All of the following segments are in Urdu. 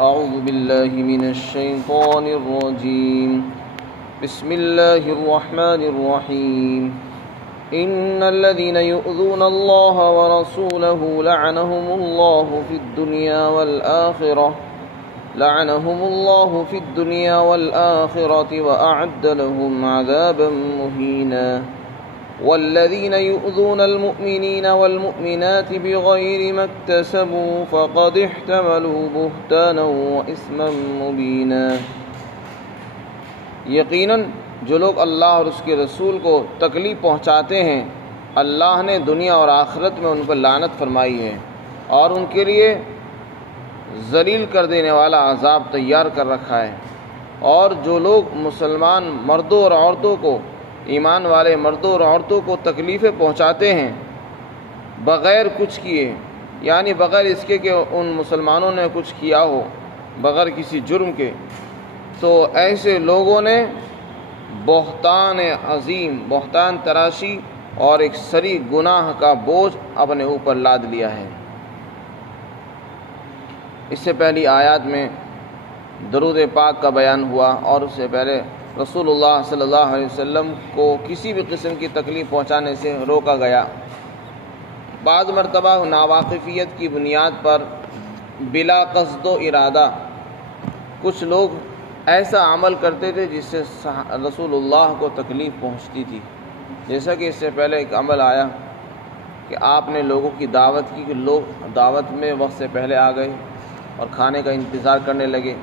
أعوذ بالله من الشيطان الرجيم بسم الله الرحمن الرحيم إن الذين يؤذون الله ورسوله لعنهم الله في الدنيا والآخرة وأعد لهم عذابا مهينا والذين يؤذون المؤمنين والمؤمنات بغير ما اكتسبوا فقد احتملوا بهتانا وإثما مبينا۔ یقیناً جو لوگ اللہ اور اس کے رسول کو تکلیف پہنچاتے ہیں اللہ نے دنیا اور آخرت میں ان پر لعنت فرمائی ہے اور ان کے لیے ذلیل کر دینے والا عذاب تیار کر رکھا ہے۔ اور جو لوگ مسلمان مردوں اور عورتوں کو ایمان والے مردوں اور عورتوں کو تکلیفیں پہنچاتے ہیں بغیر کچھ کیے، یعنی بغیر اس کے کہ ان مسلمانوں نے کچھ کیا ہو، بغیر کسی جرم کے، تو ایسے لوگوں نے بہتان عظیم، بہتان تراشی اور ایک صریح گناہ کا بوجھ اپنے اوپر لاد لیا ہے۔ اس سے پہلی آیات میں درود پاک کا بیان ہوا اور اس سے پہلے رسول اللہ صلی اللہ علیہ وسلم کو کسی بھی قسم کی تکلیف پہنچانے سے روکا گیا۔ بعض مرتبہ ناواقفیت کی بنیاد پر بلا قصد و ارادہ کچھ لوگ ایسا عمل کرتے تھے جس سے رسول اللہ کو تکلیف پہنچتی تھی، جیسا کہ اس سے پہلے ایک عمل آیا کہ آپ نے لوگوں کی دعوت کی کہ لوگ دعوت میں وقت سے پہلے آ گئے اور کھانے کا انتظار کرنے لگے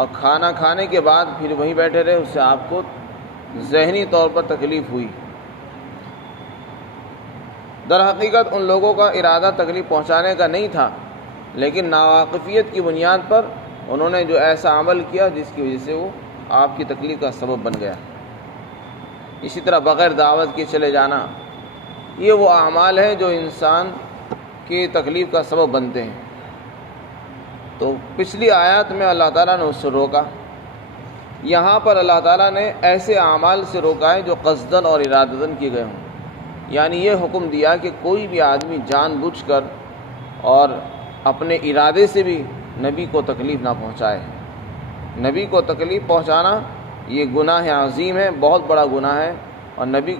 اور کھانا کھانے کے بعد پھر وہیں بیٹھے رہے، اس سے آپ کو ذہنی طور پر تکلیف ہوئی۔ در حقیقت ان لوگوں کا ارادہ تکلیف پہنچانے کا نہیں تھا، لیکن ناواقفیت کی بنیاد پر انہوں نے جو ایسا عمل کیا جس کی وجہ سے وہ آپ کی تکلیف کا سبب بن گیا۔ اسی طرح بغیر دعوت کے چلے جانا، یہ وہ اعمال ہیں جو انسان کی تکلیف کا سبب بنتے ہیں۔ تو پچھلی آیات میں اللہ تعالیٰ نے اس سے روکا، یہاں پر اللہ تعالیٰ نے ایسے اعمال سے روکا ہے جو قصداً اور ارادتاً کیے گئے ہوں، یعنی یہ حکم دیا کہ کوئی بھی آدمی جان بوجھ کر اور اپنے ارادے سے بھی نبی کو تکلیف نہ پہنچائے۔ نبی کو تکلیف پہنچانا یہ گناہ عظیم ہے، بہت بڑا گناہ ہے، اور نبی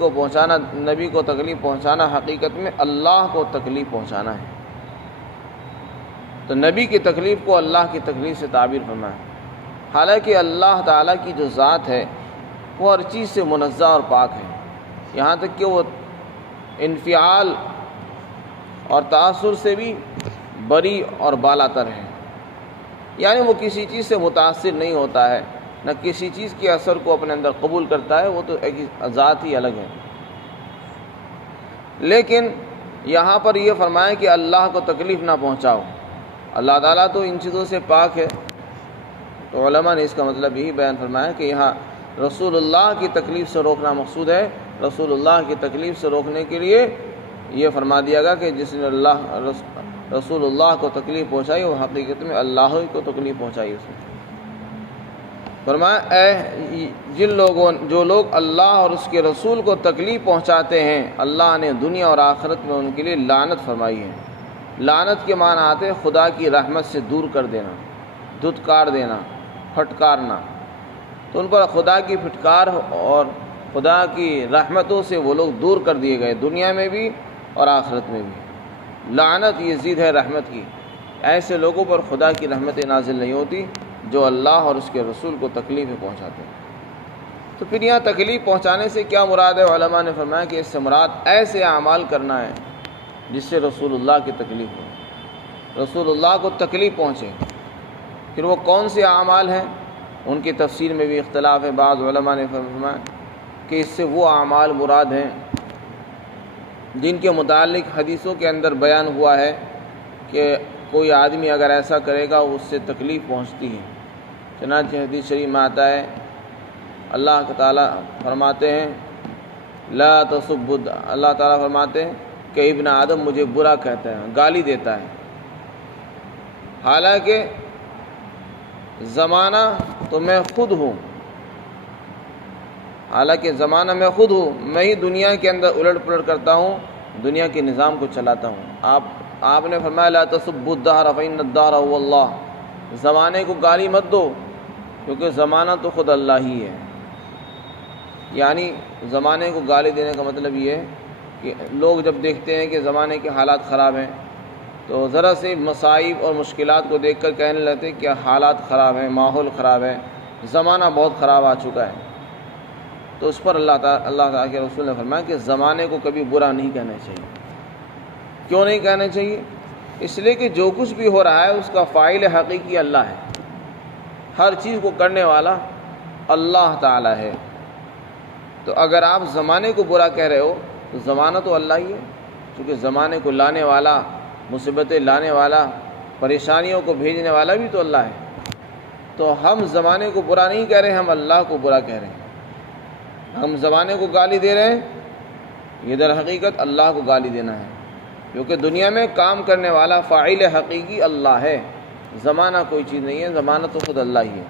کو تکلیف پہنچانا حقیقت میں اللہ کو تکلیف پہنچانا ہے۔ تو نبی کی تکلیف کو اللہ کی تکلیف سے تعبیر فرمایا، حالانکہ اللہ تعالیٰ کی جو ذات ہے وہ ہر چیز سے منزہ اور پاک ہے، یہاں تک کہ وہ انفعال اور تاثر سے بھی بری اور بالا تر ہے، یعنی وہ کسی چیز سے متاثر نہیں ہوتا ہے، نہ کسی چیز کے اثر کو اپنے اندر قبول کرتا ہے، وہ تو ایک ذات ہی الگ ہے۔ لیکن یہاں پر یہ فرمایا کہ اللہ کو تکلیف نہ پہنچاؤ، اللہ تعالیٰ تو ان چیزوں سے پاک ہے۔ تو علماء نے اس کا مطلب یہی بیان فرمایا کہ یہاں رسول اللہ کی تکلیف سے روکنا مقصود ہے، رسول اللہ کی تکلیف سے روکنے کے لیے یہ فرما دیا گیا کہ جس نے رسول اللہ کو تکلیف پہنچائی وہ حقیقت میں اللہ ہی کو تکلیف پہنچائی۔ اس نے فرمایا جو لوگ اللہ اور اس کے رسول کو تکلیف پہنچاتے ہیں اللہ نے دنیا اور آخرت میں ان کے لیے لعنت فرمائی ہے۔ لعنت کے معنی آتے ہیں خدا کی رحمت سے دور کر دینا، دھتکار دینا، پھٹکارنا۔ تو ان پر خدا کی پھٹکار اور خدا کی رحمتوں سے وہ لوگ دور کر دیے گئے، دنیا میں بھی اور آخرت میں بھی۔ لعنت یہ ضد ہے رحمت کی، ایسے لوگوں پر خدا کی رحمت نازل نہیں ہوتی جو اللہ اور اس کے رسول کو تکلیفیں پہنچاتے ہیں۔ تو پھر یہاں تکلیف پہنچانے سے کیا مراد ہے؟ علماء نے فرمایا کہ اس سے مراد ایسے اعمال کرنا ہے جس سے رسول اللہ کی تکلیف ہو، رسول اللہ کو تکلیف پہنچے۔ پھر وہ کون سے اعمال ہیں ان کی تفسیر میں بھی اختلاف ہے۔ بعض علماء نے فرمایا کہ اس سے وہ اعمال مراد ہیں جن کے متعلق حدیثوں کے اندر بیان ہوا ہے کہ کوئی آدمی اگر ایسا کرے گا اس سے تکلیف پہنچتی ہے۔ چنانچہ حدیث شریف میں آتا ہے اللہ تعالیٰ فرماتے ہیں اللہ تعالیٰ فرماتے ہیں کہ ابن آدم مجھے برا کہتا ہے، گالی دیتا ہے، حالانکہ زمانہ تو میں خود ہوں، میں ہی دنیا کے اندر الٹ پلٹ کرتا ہوں، دنیا کے نظام کو چلاتا ہوں۔ آپ نے فرمایا لا تسبوا الدہر فإن الدہر هو اللہ، زمانے کو گالی مت دو، کیونکہ زمانہ تو خود اللہ ہی ہے۔ یعنی زمانے کو گالی دینے کا مطلب یہ ہے کہ لوگ جب دیکھتے ہیں کہ زمانے کے حالات خراب ہیں تو ذرا سے مصائب اور مشکلات کو دیکھ کر کہنے لگتے کہ حالات خراب ہیں، ماحول خراب ہے، زمانہ بہت خراب آ چکا ہے۔ تو اس پر اللہ تعالیٰ کے رسول نے فرمایا کہ زمانے کو کبھی برا نہیں کہنا چاہیے۔ کیوں نہیں کہنا چاہیے؟ اس لیے کہ جو کچھ بھی ہو رہا ہے اس کا فاعل حقیقی اللہ ہے، ہر چیز کو کرنے والا اللہ تعالیٰ ہے۔ تو اگر آپ زمانے کو برا کہہ رہے ہو تو زمانہ تو اللہ ہی ہے، کیونکہ زمانے کو لانے والا، مصیبتیں لانے والا، پریشانیوں کو بھیجنے والا بھی تو اللہ ہے۔ تو ہم زمانے کو برا نہیں کہہ رہے، ہم اللہ کو برا کہہ رہے ہیں۔ ہم زمانے کو گالی دے رہے ہیں، یہ در حقیقت اللہ کو گالی دینا ہے، کیونکہ دنیا میں کام کرنے والا فاعل حقیقی اللہ ہے، زمانہ کوئی چیز نہیں ہے، زمانہ تو خود اللہ ہی ہے۔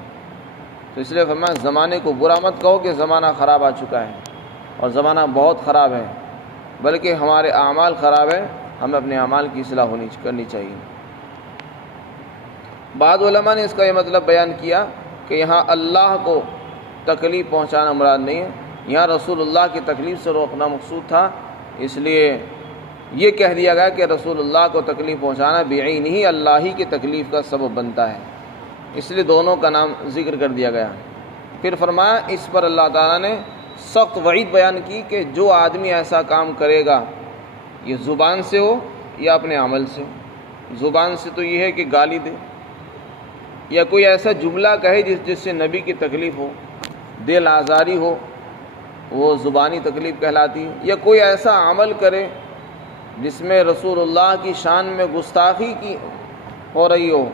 تو اس لیے فرمایا زمانے کو برا مت کہو کہ زمانہ خراب آ چکا ہے اور زمانہ بہت خراب ہے، بلکہ ہمارے اعمال خراب ہیں، ہمیں اپنے اعمال کی اصلاح کرنی چاہیے۔ بعض علماء نے اس کا یہ مطلب بیان کیا کہ یہاں اللہ کو تکلیف پہنچانا مراد نہیں ہے، یہاں رسول اللہ کی تکلیف سے روکنا مقصود تھا، اس لیے یہ کہہ دیا گیا کہ رسول اللہ کو تکلیف پہنچانا بعین ہی اللہ ہی کی تکلیف کا سبب بنتا ہے، اس لیے دونوں کا نام ذکر کر دیا گیا۔ پھر فرمایا اس پر اللہ تعالیٰ نے سخت وعید بیان کی کہ جو آدمی ایسا کام کرے گا، یہ زبان سے ہو یا اپنے عمل سے ہو۔ زبان سے تو یہ ہے کہ گالی دے یا کوئی ایسا جملہ کہے جس سے نبی کی تکلیف ہو، دل آزاری ہو، وہ زبانی تکلیف کہلاتی ہے، یا کوئی ایسا عمل کرے جس میں رسول اللہ کی شان میں گستاخی کی ہو رہی ہو،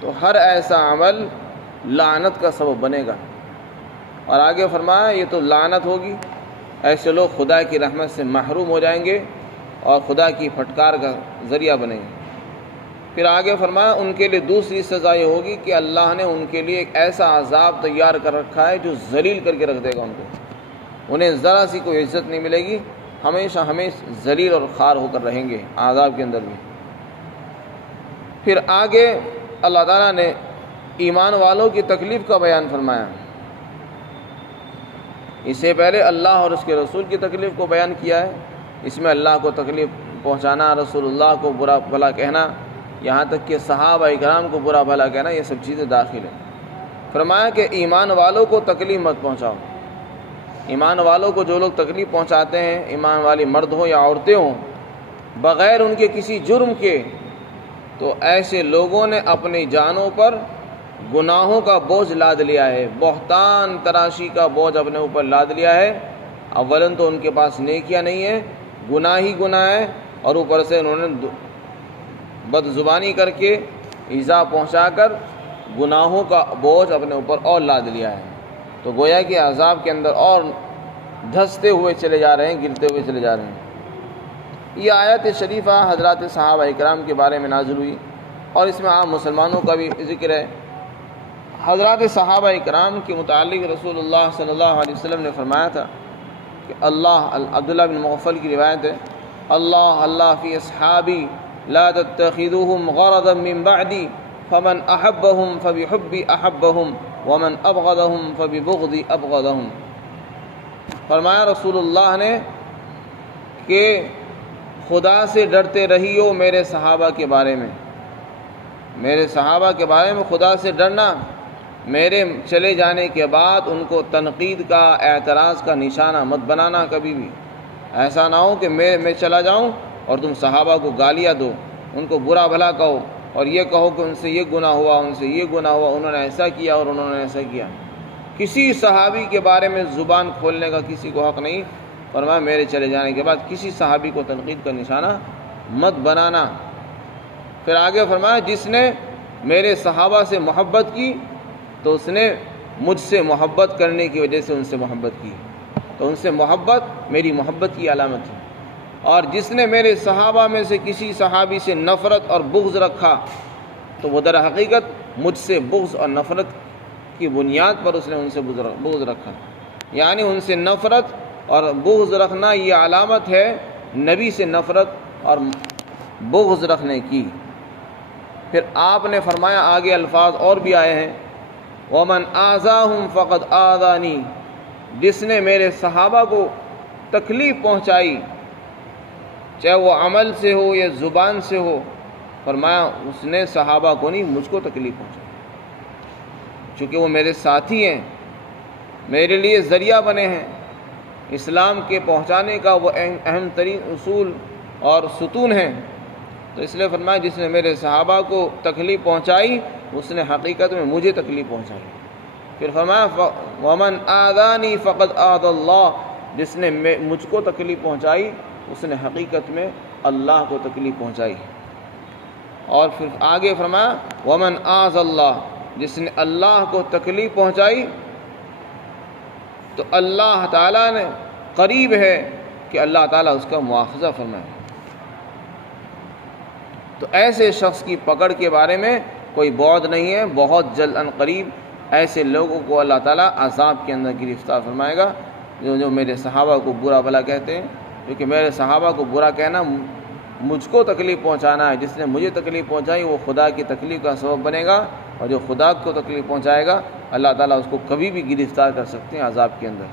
تو ہر ایسا عمل لعنت کا سبب بنے گا۔ اور آگے فرمایا یہ تو لعنت ہوگی، ایسے لوگ خدا کی رحمت سے محروم ہو جائیں گے اور خدا کی پھٹکار کا ذریعہ بنیں گے۔ پھر آگے فرمایا ان کے لیے دوسری سزا یہ ہوگی کہ اللہ نے ان کے لیے ایک ایسا عذاب تیار کر رکھا ہے جو ذلیل کر کے رکھ دے گا ان کو، انہیں ذرا سی کوئی عزت نہیں ملے گی، ہمیشہ ذلیل اور خوار ہو کر رہیں گے عذاب کے اندر بھی۔ پھر آگے اللہ تعالیٰ نے ایمان والوں کی تکلیف کا بیان فرمایا، اس سے پہلے اللہ اور اس کے رسول کی تکلیف کو بیان کیا ہے، اس میں اللہ کو تکلیف پہنچانا، رسول اللہ کو برا بھلا کہنا، یہاں تک کہ صحابہ اکرام کو برا بھلا کہنا، یہ سب چیزیں داخل ہیں۔ فرمایا کہ ایمان والوں کو تکلیف مت پہنچاؤ۔ ایمان والوں کو جو لوگ تکلیف پہنچاتے ہیں، ایمان والی مرد ہوں یا عورتیں ہوں، بغیر ان کے کسی جرم کے، تو ایسے لوگوں نے اپنی جانوں پر گناہوں کا بوجھ لاد لیا ہے، بہتان تراشی کا بوجھ اپنے اوپر لاد لیا ہے۔ اولاً تو ان کے پاس نیکیاں نہیں ہیں، گناہ ہی گناہ ہے، اور اوپر سے انہوں نے بد زبانی کر کے ایذا پہنچا کر گناہوں کا بوجھ اپنے اوپر اور لاد لیا ہے، تو گویا کہ عذاب کے اندر اور دھستے ہوئے چلے جا رہے ہیں، گرتے ہوئے چلے جا رہے ہیں۔ یہ آیت شریفہ حضرات صحابہ اکرام کے بارے میں نازل ہوئی، اور اس میں عام مسلمانوں کا بھی ذکر ہے۔ حضرات صحابہ اکرام کے متعلق رسول اللہ صلی اللہ علیہ وسلم نے فرمایا تھا کہ عبداللہ بن مغفل کی روایت ہے، اللہ فی اصحابی لا تتخذوهم غرضا من بعدی فمن احبهم فبحبی احبهم ومن ابغضهم فببغضی ابغضهم۔ فرمایا رسول اللہ نے کہ خدا سے ڈرتے رہیو میرے صحابہ کے بارے میں، میرے صحابہ کے بارے میں خدا سے ڈرنا، میرے چلے جانے کے بعد ان کو تنقید کا، اعتراض کا نشانہ مت بنانا کبھی بھی۔ ایسا نہ ہو کہ میں چلا جاؤں اور تم صحابہ کو گالیاں دو، ان کو برا بھلا کہو، اور یہ کہو کہ ان سے یہ گناہ ہوا، ان سے یہ گناہ ہوا، انہوں نے ایسا کیا اور انہوں نے ایسا کیا۔ کسی صحابی کے بارے میں زبان کھولنے کا کسی کو حق نہیں۔ فرمایا میرے چلے جانے کے بعد کسی صحابی کو تنقید کا نشانہ مت بنانا۔ پھر آگے فرمایا جس نے میرے صحابہ سے محبت کی تو اس نے مجھ سے محبت کرنے کی وجہ سے ان سے محبت کی، تو ان سے محبت میری محبت کی علامت ہے۔ اور جس نے میرے صحابہ میں سے کسی صحابی سے نفرت اور بغض رکھا تو وہ در حقیقت مجھ سے بغض اور نفرت کی بنیاد پر اس نے ان سے بغض رکھا، یعنی ان سے نفرت اور بغض رکھنا یہ علامت ہے نبی سے نفرت اور بغض رکھنے کی۔ پھر آپ نے فرمایا آگے الفاظ اور بھی آئے ہیں، وَمَنْ آذَاهُمْ فَقَدْ آذَانِي، جس نے میرے صحابہ کو تکلیف پہنچائی، چاہے وہ عمل سے ہو یا زبان سے ہو، فرمایا اس نے صحابہ کو نہیں، مجھ کو تکلیف پہنچائی، چونکہ وہ میرے ساتھی ہیں، میرے لیے ذریعہ بنے ہیں، اسلام کے پہنچانے کا وہ اہم ترین اصول اور ستون ہیں، تو اس لیے فرمایا جس نے میرے صحابہ کو تکلیف پہنچائی اس نے حقیقت میں مجھے تکلیف پہنچائی۔ پھر فرمایا وَمَنْ آذَانِي فَقَدْ آذَى اللَّهُ، جس نے مجھ کو تکلیف پہنچائی اس نے حقیقت میں اللہ کو تکلیف پہنچائی۔ اور پھر آگے فرمایا وَمَنْ آذَى اللَّهُ، جس نے اللہ کو تکلیف پہنچائی تو اللہ تعالیٰ نے قریب ہے کہ اللہ تعالیٰ اس کا مواخذہ فرمائے۔ تو ایسے شخص کی پکڑ کے بارے میں کوئی بعد نہیں ہے، بہت جلد ان قریب ایسے لوگوں کو اللہ تعالیٰ عذاب کے اندر گرفتار فرمائے گا جو میرے صحابہ کو برا بھلا کہتے ہیں، کیونکہ میرے صحابہ کو برا کہنا مجھ کو تکلیف پہنچانا ہے، جس نے مجھے تکلیف پہنچائی وہ خدا کی تکلیف کا سبب بنے گا، اور جو خدا کو تکلیف پہنچائے گا اللہ تعالیٰ اس کو کبھی بھی گرفتار کر سکتے ہیں عذاب کے اندر۔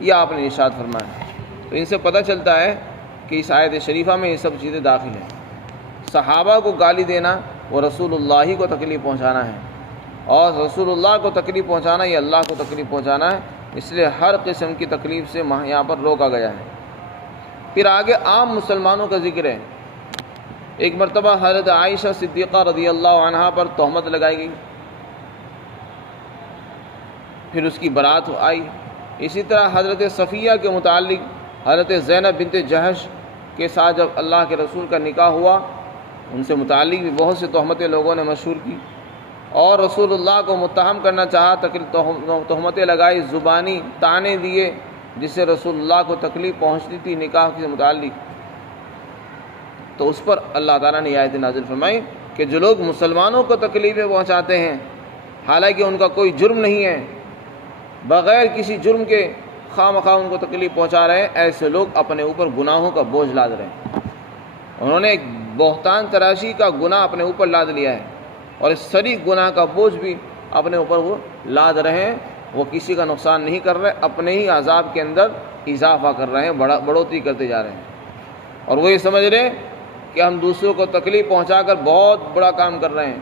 یہ آپ نے ارشاد فرمایا۔ تو ان سے پتہ چلتا ہے کہ اس آیت شریفہ میں یہ سب چیزیں داخل ہیں۔ صحابہ کو گالی دینا وہ رسول اللہ ہی کو تکلیف پہنچانا ہے، اور رسول اللہ کو تکلیف پہنچانا یہ اللہ کو تکلیف پہنچانا ہے، اس لیے ہر قسم کی تکلیف سے یہاں پر روکا گیا ہے۔ پھر آگے عام مسلمانوں کا ذکر ہے۔ ایک مرتبہ حضرت عائشہ صدیقہ رضی اللہ عنہا پر تہمت لگائی گئی، پھر اس کی برات آئی۔ اسی طرح حضرت صفیہ کے متعلق حضرت زینب بنت جہش کے ساتھ جب اللہ کے رسول کا نکاح ہوا ان سے متعلق بھی بہت سی تہمتیں لوگوں نے مشہور کی، اور رسول اللہ کو متہم کرنا چاہا، تہمتیں لگائی، زبانی طعنے دیے جس سے رسول اللہ کو تکلیف پہنچتی تھی نکاح سے متعلق۔ تو اس پر اللہ تعالیٰ نے آیت نازل فرمائی کہ جو لوگ مسلمانوں کو تکلیفیں پہنچاتے ہیں حالانکہ ان کا کوئی جرم نہیں ہے، بغیر کسی جرم کے خواہ مخواہ ان کو تکلیف پہنچا رہے ہیں، ایسے لوگ اپنے اوپر گناہوں کا بوجھ لاد رہے ہیں۔ انہوں نے ایک بہتان تراشی کا گناہ اپنے اوپر لاد لیا ہے، اور اس سری گناہ کا بوجھ بھی اپنے اوپر وہ لاد رہے ہیں۔ وہ کسی کا نقصان نہیں کر رہے، اپنے ہی عذاب کے اندر اضافہ کر رہے ہیں، بڑھوتری کرتے جا رہے ہیں، اور وہ یہ سمجھ رہے ہیں کہ ہم دوسروں کو تکلیف پہنچا کر بہت بڑا کام کر رہے ہیں،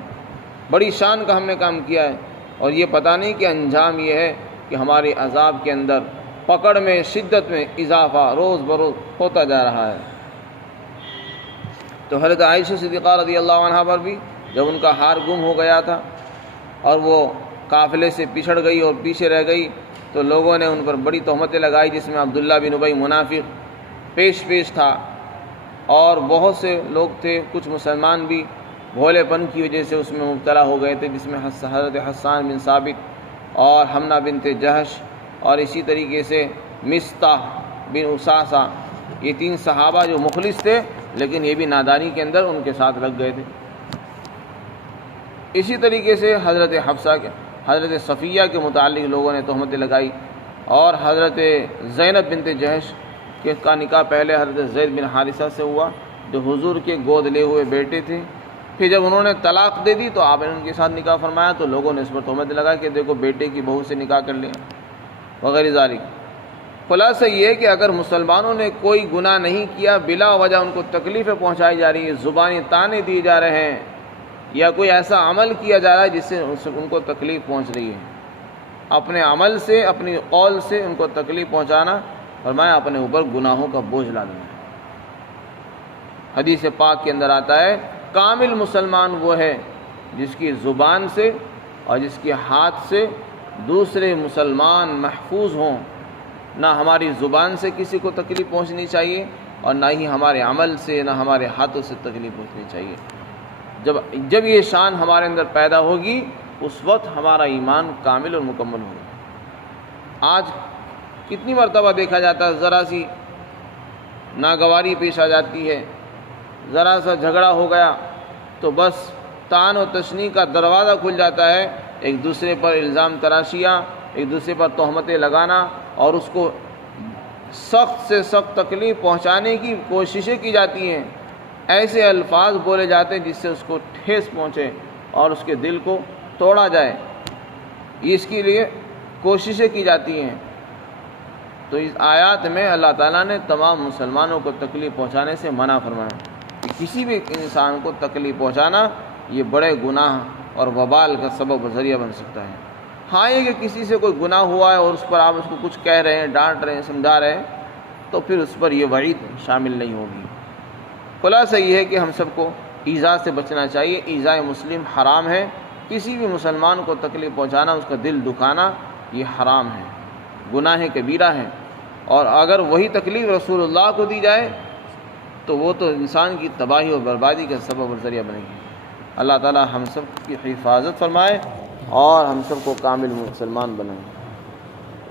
بڑی شان کا ہم نے کام کیا ہے، اور یہ پتہ نہیں کہ انجام یہ ہے کہ ہمارے عذاب کے اندر پکڑ میں شدت میں اضافہ روز بروز ہوتا جا رہا ہے۔ تو حضرت عائشہ صدیقہ رضی اللہ عنہ پر بھی جب ان کا ہار گم ہو گیا تھا اور وہ قافلے سے پچھڑ گئی اور پیچھے رہ گئی تو لوگوں نے ان پر بڑی تہمتیں لگائی، جس میں عبداللہ بن ابی منافق پیش تھا، اور بہت سے لوگ تھے، کچھ مسلمان بھی بھولے پن کی وجہ سے اس میں مبتلا ہو گئے تھے، جس میں حضرت حسان بن ثابت اور حمنہ بنت جہش اور اسی طریقے سے مصطح بن اساسہ، یہ 3 صحابہ جو مخلص تھے لیکن یہ بھی نادانی کے اندر ان کے ساتھ لگ گئے تھے۔ اسی طریقے سے حضرت صفیہ کے متعلق لوگوں نے تہمتیں لگائی، اور حضرت زینب بنت جہش کا نکاح پہلے حضرت زید بن حارثہ سے ہوا جو حضور کے گود لے ہوئے بیٹے تھے، پھر جب انہوں نے طلاق دے دی تو آپ نے ان کے ساتھ نکاح فرمایا تو لوگوں نے اس پر تہمتیں لگائی کہ دیکھو بیٹے کی بہو سے نکاح کر لیا وغیرہ ذالک۔ خلاصہ یہ ہے کہ اگر مسلمانوں نے کوئی گناہ نہیں کیا، بلا وجہ ان کو تکلیفیں پہنچائی جا رہی ہیں، زبانی طعنے دیے جا رہے ہیں، یا کوئی ایسا عمل کیا جا رہا ہے جس سے ان کو تکلیف پہنچ رہی ہے، اپنے عمل سے اپنی قول سے ان کو تکلیف پہنچانا، فرمایا اپنے اوپر گناہوں کا بوجھ لا دینا۔ حدیث پاک کے اندر آتا ہے کامل مسلمان وہ ہے جس کی زبان سے اور جس کے ہاتھ سے دوسرے مسلمان محفوظ ہوں، نہ ہماری زبان سے کسی کو تکلیف پہنچنی چاہیے اور نہ ہی ہمارے عمل سے نہ ہمارے ہاتھوں سے تکلیف پہنچنی چاہیے۔ جب یہ شان ہمارے اندر پیدا ہوگی اس وقت ہمارا ایمان کامل اور مکمل ہوگا۔ آج کتنی مرتبہ دیکھا جاتا ہے ذرا سی ناگواری پیش آ جاتی ہے، ذرا سا جھگڑا ہو گیا تو بس طعن و تشنیع کا دروازہ کھل جاتا ہے، ایک دوسرے پر الزام تراشیاں، ایک دوسرے پر تہمتیں لگانا، اور اس کو سخت سے سخت تکلیف پہنچانے کی کوششیں کی جاتی ہیں، ایسے الفاظ بولے جاتے ہیں جس سے اس کو ٹھیس پہنچے اور اس کے دل کو توڑا جائے، اس کے لیے کوششیں کی جاتی ہیں۔ تو اس آیات میں اللہ تعالیٰ نے تمام مسلمانوں کو تکلیف پہنچانے سے منع فرمایا کہ کسی بھی انسان کو تکلیف پہنچانا یہ بڑے گناہ اور وبال کا سبب و ذریعہ بن سکتا ہے۔ ہاں یہ کہ کسی سے کوئی گناہ ہوا ہے اور اس پر آپ اس کو کچھ کہہ رہے ہیں، ڈانٹ رہے ہیں، سمجھا رہے ہیں، تو پھر اس پر یہ وعید شامل نہیں ہوگی۔ خلاصہ یہ ہے کہ ہم سب کو ایذا سے بچنا چاہیے۔ ایذاء مسلم حرام ہے، کسی بھی مسلمان کو تکلیف پہنچانا، اس کا دل دکھانا، یہ حرام ہے، گناہ کبیرہ ہے۔ اور اگر وہی تکلیف رسول اللہ کو دی جائے تو وہ تو انسان کی تباہی اور بربادی کا سبب اور ذریعہ بنے گی۔ اللہ تعالی ہم سب کی حفاظت فرمائے اور ہم سب کو کامل مسلمان بنائے۔